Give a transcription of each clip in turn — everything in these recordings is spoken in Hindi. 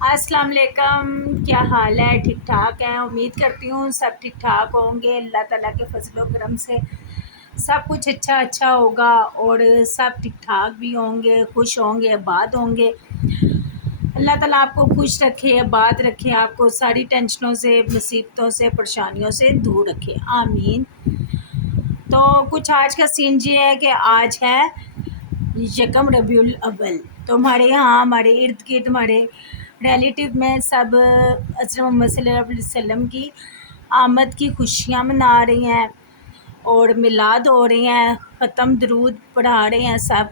अस्सलाम वालेकुम। क्या हाल है? ठीक ठाक हैं? उम्मीद करती हूँ सब ठीक ठाक होंगे। अल्लाह ताला के फजल व करम से सब कुछ अच्छा होगा और सब ठीक ठाक भी होंगे, खुश होंगे, आबाद होंगे। अल्लाह ताला आपको खुश रखे, आबाद रखे, आपको सारी टेंशनों से, मुसीबतों से, परेशानियों से दूर रखे, आमीन। तो कुछ आज का सीन ये है कि आज है यकम रबीउल अव्वल। तो हमारे यहाँ, हमारे इर्द गिर्द, हमारे रिलेटिव में सब हज़रत मोहम्मद सल्लल्लाहु अलैहि वसल्लम की आमद की खुशियाँ मना रही हैं और मिलाद हो रही हैं, ख़त्म दरूद पढ़ा रहे हैं सब।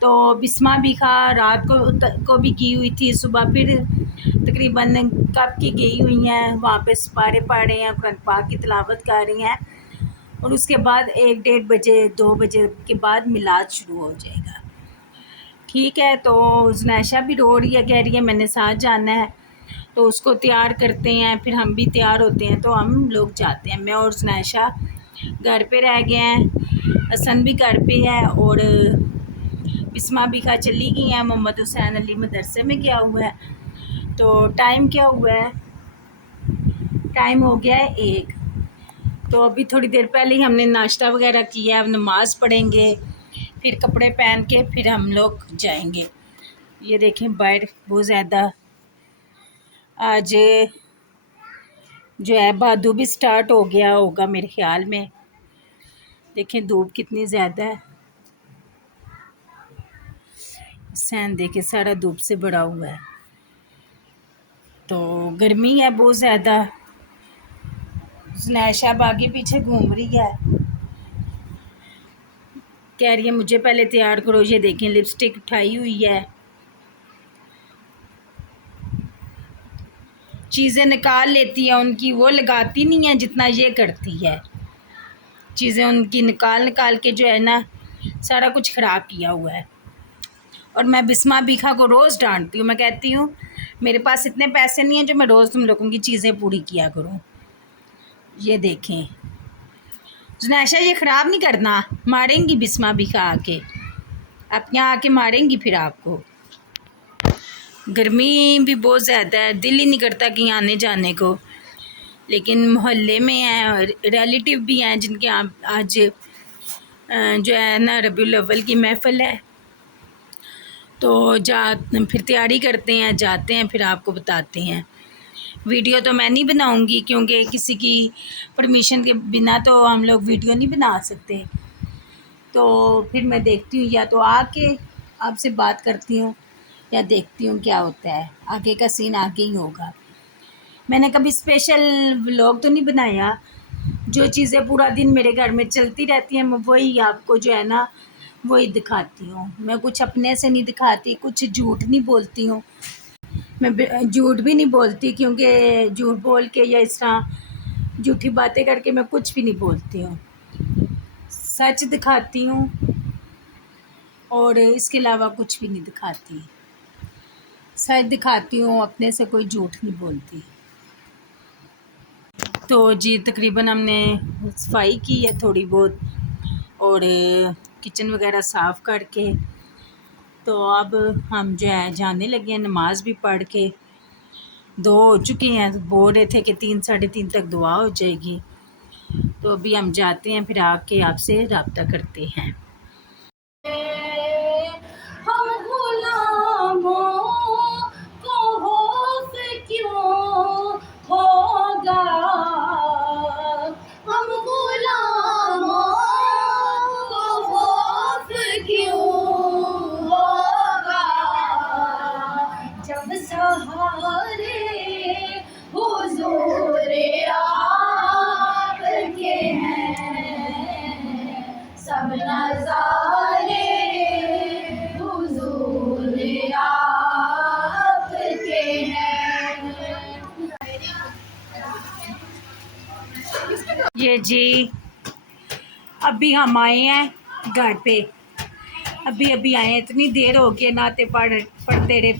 तो बिस्मा भी खा रात को भी की हुई थी, सुबह फिर तकरीबन कब की गई हुई हैं, वहाँ पे सिपारे पढ़ रहे हैं, कुरान पाक की तिलावत कर रही हैं और उसके बाद 1-1:30 2 बजे के बाद मिलाद शुरू हो जाएगा। ठीक है, तो जुनैशा भी रो रही है, कह रही है मैंने साथ जाना है। तो उसको तैयार करते हैं, फिर हम भी तैयार होते हैं, तो हम लोग जाते हैं। मैं और जुनैशा घर पे रह गए हैं, हसन भी घर पे है और बिस्मा भी खा चली गई हैं। मोहम्मद हुसैन अली मदरसे में गया हुआ है। तो टाइम क्या हुआ है? टाइम हो गया है 1। तो अभी थोड़ी देर पहले ही हमने नाश्ता वगैरह किया, अब नमाज़ पढ़ेंगे, फिर कपड़े पहन के फिर हम लोग जाएंगे। ये देखें बाहर बहुत ज़्यादा आज जो है भादू भी स्टार्ट हो गया होगा मेरे ख्याल में। देखें धूप कितनी ज़्यादा है, सहन देखे सारा धूप से भरा हुआ है। तो गर्मी है बहुत ज़्यादा। जुनैशा आगे पीछे घूम रही है, कह रही है मुझे पहले तैयार करो। ये देखें लिपस्टिक उठाई हुई है, चीज़ें निकाल लेती है उनकी, वो लगाती नहीं है जितना ये करती है। चीज़ें उनकी निकाल के जो है ना सारा कुछ ख़राब किया हुआ है। और मैं बिस्मा बीखा को रोज़ डांटती हूँ, मैं कहती हूँ मेरे पास इतने पैसे नहीं हैं जो मैं रोज़ तुम लोगों की चीज़ें पूरी किया करूँ। ये देखें जुनैशा, ये ख़राब नहीं करना, मारेंगी बिस्मा बीखा आके, आप यहाँ आके मारेंगी फिर आपको। गर्मी भी बहुत ज़्यादा है, दिल ही नहीं करता कहीं आने जाने को, लेकिन मोहल्ले में हैं और रिलेटिव भी हैं जिनके आज जो है ना रबीउल अव्वल की महफ़िल है। तो फिर तैयारी करते हैं, जाते हैं, फिर आपको बताते हैं। वीडियो तो मैं नहीं बनाऊंगी क्योंकि किसी की परमिशन के बिना तो हम लोग वीडियो नहीं बना सकते। तो फिर मैं देखती हूँ, या तो आके आपसे बात करती हूँ या देखती हूँ क्या होता है। आगे का सीन आगे ही होगा। मैंने कभी स्पेशल व्लॉग तो नहीं बनाया, जो चीज़ें पूरा दिन मेरे घर में चलती रहती हैं मैं वही आपको जो है ना वही दिखाती हूँ। मैं कुछ अपने से नहीं दिखाती, कुछ झूठ नहीं बोलती हूँ। मैं झूठ भी नहीं बोलती क्योंकि झूठ बोल के या इस तरह झूठी बातें करके मैं कुछ भी नहीं बोलती हूँ। सच दिखाती हूँ और इसके अलावा कुछ भी नहीं दिखाती। सच दिखाती हूँ, अपने से कोई झूठ नहीं बोलती। तो जी तकरीबन हमने सफाई की है थोड़ी बहुत और किचन वगैरह साफ़ करके तो अब हम जो है जाने लगे हैं। नमाज़ भी पढ़ के 2 हो चुके हैं, बोल रहे थे कि 3 साढ़े 3 तक दुआ हो जाएगी। तो अभी हम जाते हैं, फिर आके आपसे रब्ता करते हैं। हम गुलामों को खौफ क्यों होगा, हम गुलामों को खौफ क्यों होगा, जब सहारे हुजूर आपके हैं सब नज़ारे हुजूर आपके हैं। ये जी अभी हम आए हैं घर पे, अभी आए हैं। इतनी देर हो गई, नाते पढ़ते रहे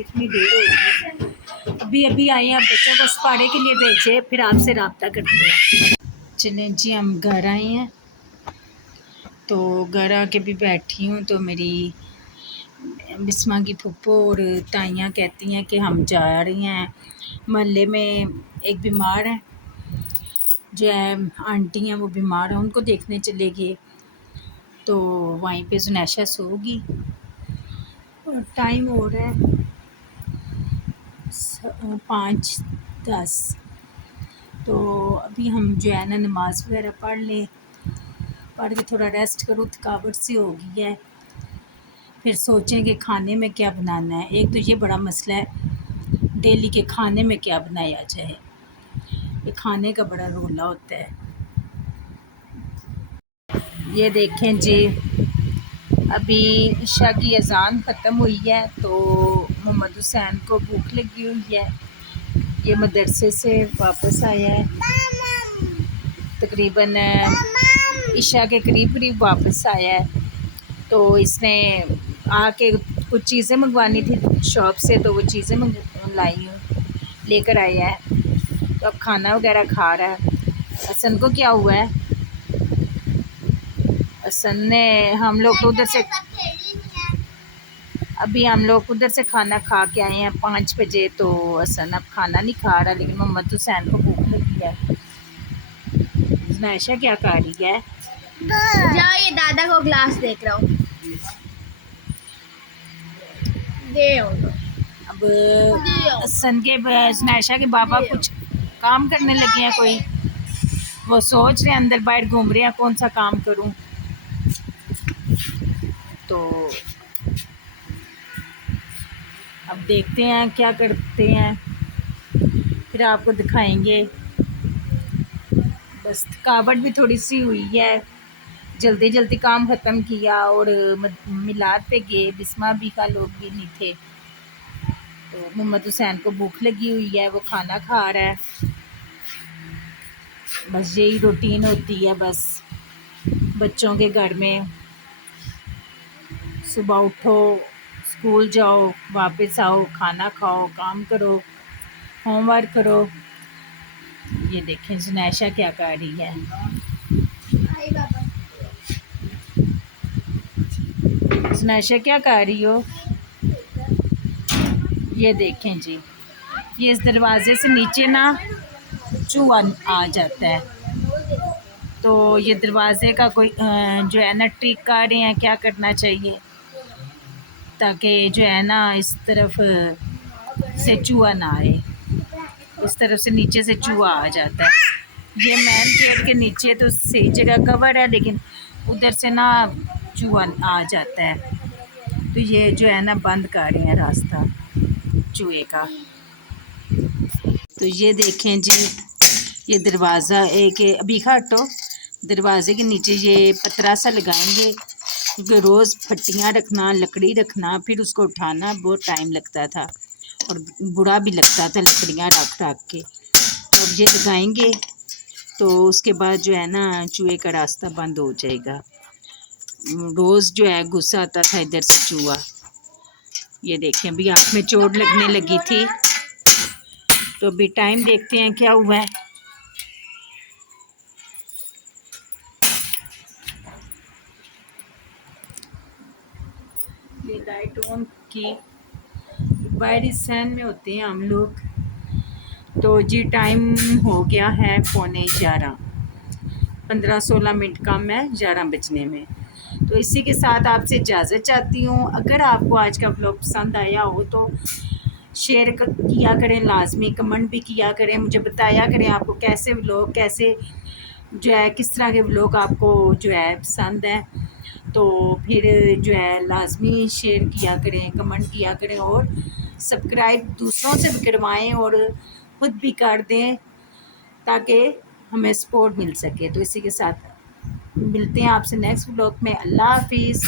इतनी देर हो गई। अभी आए हैं, बच्चों को सपारे के लिए भेजे, फिर आपसे रब्ता करते हैं। चलें जी, हम घर आए हैं। तो घर आके भी बैठी हूँ तो मेरी बिस्मा की फूफो और ताइयाँ कहती हैं कि हम जा रही हैं मोहल्ले में, एक बीमार है जो है आंटी हैं, वो बीमार है, उनको देखने चले गए। तो वहीं पे जुनैशा सोगी और टाइम हो रहा है 5:10। तो अभी हम जो है ना नमाज़ वगैरह पढ़ लें, पढ़ के थोड़ा रेस्ट करूँ, थकावट सी हो गई है। फिर सोचें कि खाने में क्या बनाना है। एक तो ये बड़ा मसला है डेली के खाने में क्या बनाया जाए, ये खाने का बड़ा रोला होता है। ये देखें जी, अभी ईशा की अज़ान ख़त्म हुई है तो मोहम्मद हुसैन को भूख लगी हुई है। ये मदरसे से वापस आया है, तकरीबन ईशा के करीब करीब वापस आया है। तो इसने आके कुछ चीज़ें मंगवानी थी शॉप से, तो वो चीज़ें लाई लेकर आया है। तो अब खाना वगैरह खा रहा है। हसन को क्या हुआ है? हसन ने, हम लोग तो उधर से, अभी हम लोग उधर से खाना खा के आए हैं 5 बजे। तो हसन अब खाना नहीं खा रहा, लेकिन मोहम्मद हुसैन को भूख लगी है। नायशा क्या खा रही है? जाओ, ये दादा को ग्लास देख रहा हूँ, दे अब हसन के नायशा के बाबा कुछ काम करने लगे हैं कोई, वो सोच रहे हैं, अंदर बाहर घूम रहे हैं कौन सा काम करूं। तो अब देखते हैं क्या करते हैं, फिर आपको दिखाएंगे। बस थकावट भी थोड़ी सी हुई है, जल्दी जल्दी काम ख़त्म किया और मिलाद पे गए, बिस्मा भी का लोग भी नहीं थे। तो मोहम्मद हुसैन को भूख लगी हुई है, वो खाना खा रहा है। बस यही रूटीन होती है बस बच्चों के घर में। सुबह उठो, स्कूल जाओ, वापस आओ, खाना खाओ, काम करो, होमवर्क करो। ये देखें जुनैशा क्या कर रही है। जुनैशा क्या कर रही हो? ये देखें जी, ये इस दरवाज़े से नीचे ना चूहा आ जाता है। तो ये दरवाज़े का कोई जो है ना ठीक कर रहे हैं, क्या करना चाहिए ताकि जो है ना इस तरफ से चूहा ना आए। इस तरफ से नीचे से चूहा आ जाता है। ये मेन गेट के नीचे तो सही जगह कवर है, लेकिन उधर से ना चूहा आ जाता है। तो ये जो है ना बंद कर रहे हैं रास्ता चूहे का। तो ये देखें जी, ये दरवाज़ा एक अभी हटो, दरवाज़े के नीचे ये पतरा सा लगाएंगे, क्योंकि रोज़ फट्टियाँ रखना, लकड़ी रखना, फिर उसको उठाना बहुत टाइम लगता था और बुरा भी लगता था लकड़ियाँ रख रख के। तो अब ये लगाएंगे तो उसके बाद जो है ना चूहे का रास्ता बंद हो जाएगा। रोज़ जो है गुस्सा आता था इधर से चूहा। ये देखें, अभी आँख में चोट लगने लगी थी, तो अभी टाइम देखते हैं क्या हुआ है। ये लाइट ऑन की, बाहरी सैन में होते हैं हम लोग। तो जी टाइम हो गया है 11:45, 15-16 मिनट कम है 11 बजने में। तो इसी के साथ आपसे इजाज़त चाहती हूँ। अगर आपको आज का व्लॉग पसंद आया हो तो शेयर किया करें, लाजमी कमेंट भी किया करें, मुझे बताया करें आपको कैसे व्लॉग, कैसे जो है किस तरह के व्लॉग आपको जो है पसंद है। तो फिर जो है लाजमी शेयर किया करें, कमेंट किया करें और सब्सक्राइब दूसरों से भी करवाएं और ख़ुद भी कर दें ताकि हमें सपोर्ट मिल सके। तो इसी के साथ मिलते हैं आपसे नेक्स्ट व्लॉग में। अल्लाह हाफिज़।